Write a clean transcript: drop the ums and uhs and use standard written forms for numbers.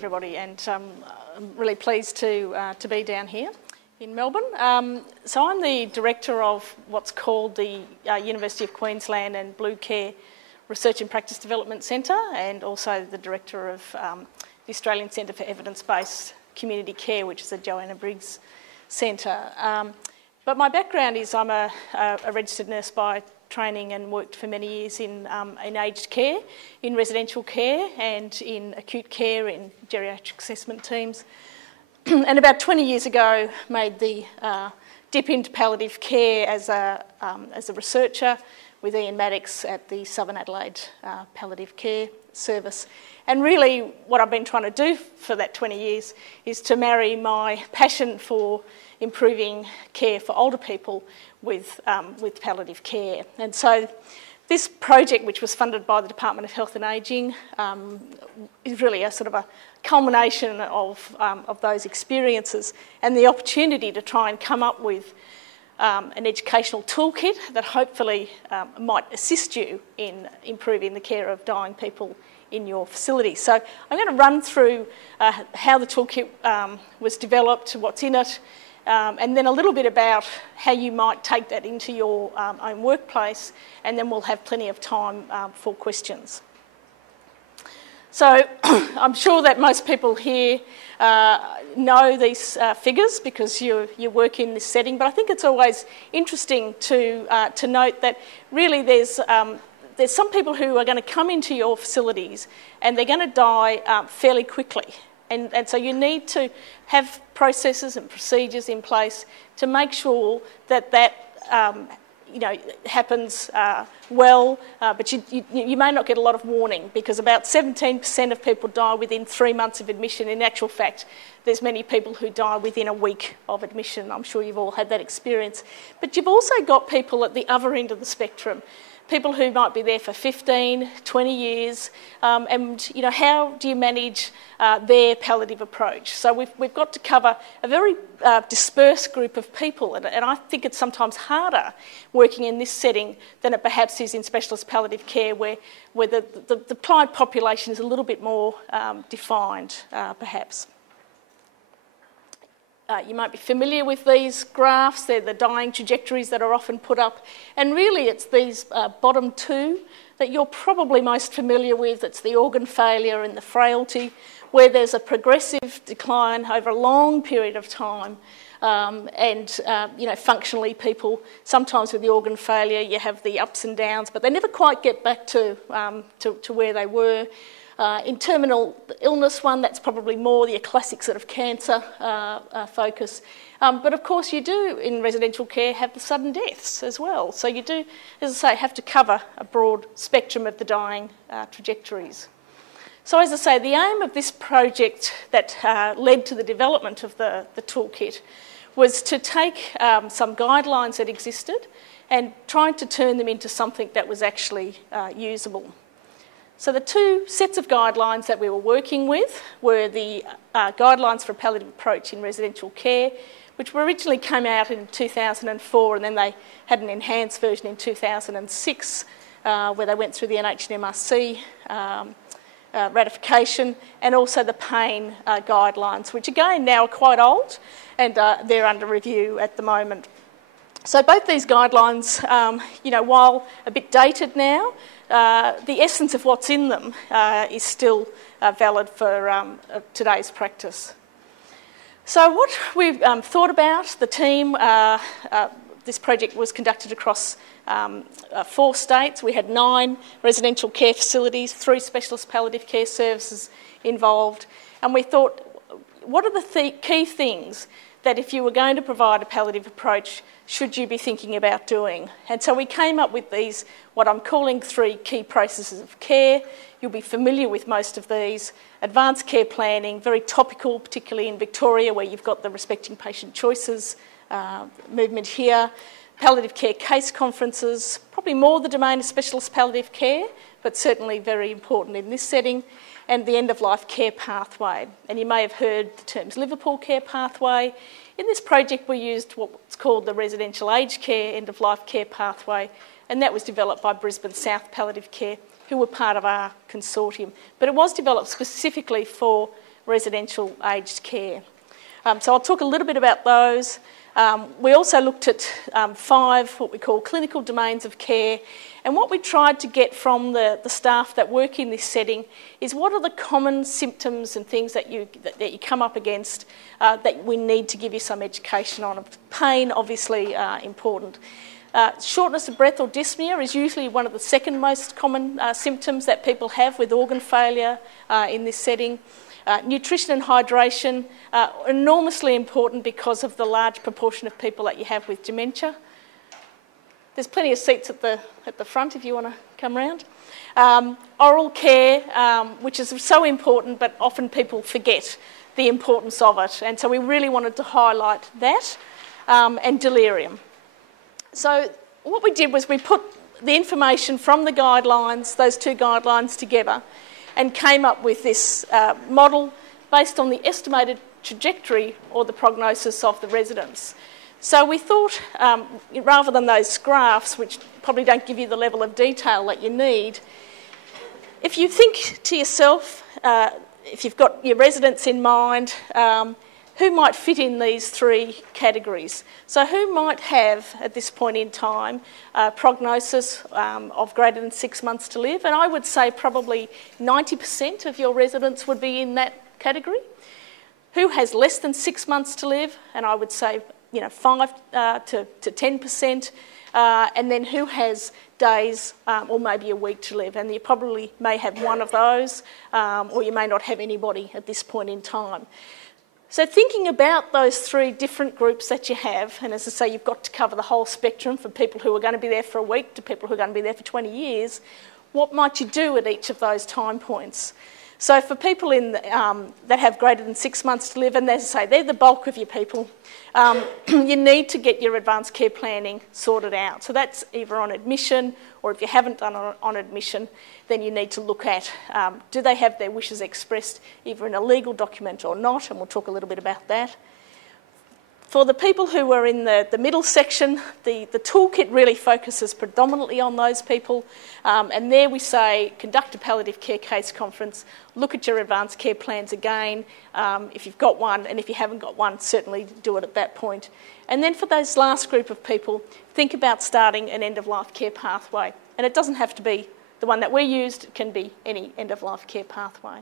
everybody, and I'm really pleased to be down here in Melbourne. So I'm the director of what's called the University of Queensland and Blue Care Research and Practice Development Centre, and also the director of the Australian Centre for Evidence-Based Community Care, which is a Joanna Briggs Centre. But my background is I'm a registered nurse by training and worked for many years in aged care, in residential care and in acute care, in geriatric assessment teams. And about 20 years ago made the dip into palliative care as a researcher with Ian Maddox at the Southern Adelaide Palliative Care Service. And really what I've been trying to do for that 20 years is to marry my passion for improving care for older people with palliative care. And so this project, which was funded by the Department of Health and Ageing, is really a sort of a culmination of those experiences and the opportunity to try and come up with an educational toolkit that hopefully might assist you in improving the care of dying people in your facility. So I'm going to run through how the toolkit was developed, what's in it, and then a little bit about how you might take that into your own workplace, and then we'll have plenty of time for questions. So I'm sure that most people here know these figures because you work in this setting, but I think it's always interesting to note that really there's some people who are going to come into your facilities and they're going to die fairly quickly. And so you need to have processes and procedures in place to make sure that happens well, but you may not get a lot of warning because about 17% of people die within 3 months of admission. In actual fact, there's many people who die within a week of admission. I'm sure you've all had that experience. But you've also got people at the other end of the spectrum, people who might be there for 15, 20 years, and how do you manage their palliative approach? So we've got to cover a very dispersed group of people, and I think it's sometimes harder working in this setting than it perhaps is in specialist palliative care, where the client population is a little bit more defined, perhaps. You might be familiar with these graphs. They're the dying trajectories that are often put up. And really it's these bottom two that you're probably most familiar with. It's the organ failure and the frailty, where there's a progressive decline over a long period of time. Functionally people, sometimes with the organ failure, you have the ups and downs, but they never quite get back to where they were. In terminal illness one, that's probably more your classic sort of cancer focus. But of course you do, in residential care, have the sudden deaths as well. So you do, as I say, have to cover a broad spectrum of the dying trajectories. So as I say, the aim of this project that led to the development of the toolkit was to take some guidelines that existed and trying to turn them into something that was actually usable. So the two sets of guidelines that we were working with were the guidelines for a palliative approach in residential care, which originally came out in 2004, and then they had an enhanced version in 2006, where they went through the NHMRC ratification, and also the pain guidelines, which again now are quite old, and they're under review at the moment. So both these guidelines, while a bit dated now, the essence of what's in them is still valid for today's practice. So what we've thought about, the team, this project was conducted across 4 states. We had 9 residential care facilities, 3 specialist palliative care services involved, and we thought, what are the key things that if you were going to provide a palliative approach, should you be thinking about doing? And so we came up with these, what I'm calling 3 key processes of care. You'll be familiar with most of these. Advanced care planning, very topical, particularly in Victoria, where you've got the Respecting Patient Choices movement here. Palliative care case conferences, probably more the domain of specialist palliative care, but certainly very important in this setting. And the end-of-life care pathway. And you may have heard the terms Liverpool care pathway. In this project we used what's called the residential aged care end-of-life care pathway, and that was developed by Brisbane South Palliative Care, who were part of our consortium. But it was developed specifically for residential aged care. So I'll talk a little bit about those. We also looked at 5 what we call clinical domains of care, and what we tried to get from the staff that work in this setting is what are the common symptoms and things that you come up against that we need to give you some education on. Pain, obviously, important. Shortness of breath or dyspnea is usually one of the second most common symptoms that people have with organ failure in this setting. Nutrition and hydration are enormously important because of the large proportion of people that you have with dementia. There's plenty of seats at the front if you want to come round. Oral care, which is so important, but often people forget the importance of it. And so we really wanted to highlight that, and delirium. So what we did was we put the information from the guidelines, those 2 guidelines together, and came up with this model based on the estimated trajectory or the prognosis of the residents. So we thought, rather than those graphs, which probably don't give you the level of detail that you need, if you think to yourself, if you've got your residents in mind, who might fit in these 3 categories? So who might have, at this point in time, a prognosis of greater than 6 months to live? And I would say probably 90% of your residents would be in that category. Who has less than 6 months to live? And I would say 5 to 10%. And then who has days or maybe a week to live? And you probably may have one of those, or you may not have anybody at this point in time. So thinking about those 3 different groups that you have, and as I say, you've got to cover the whole spectrum from people who are going to be there for a week to people who are going to be there for 20 years, what might you do at each of those time points? So for people that have greater than 6 months to live, and as I say, they're the bulk of your people, you need to get your advanced care planning sorted out. So that's either on admission, or if you haven't done it on admission, then you need to look at do they have their wishes expressed either in a legal document or not, and we'll talk a little bit about that. For the people who are in the middle section, the toolkit really focuses predominantly on those people, and there we say conduct a palliative care case conference, look at your advanced care plans again, if you've got one, and if you haven't got one, certainly do it at that point. And then for those last group of people, think about starting an end-of-life care pathway, and it doesn't have to be the one that we used, it can be any end-of-life care pathway.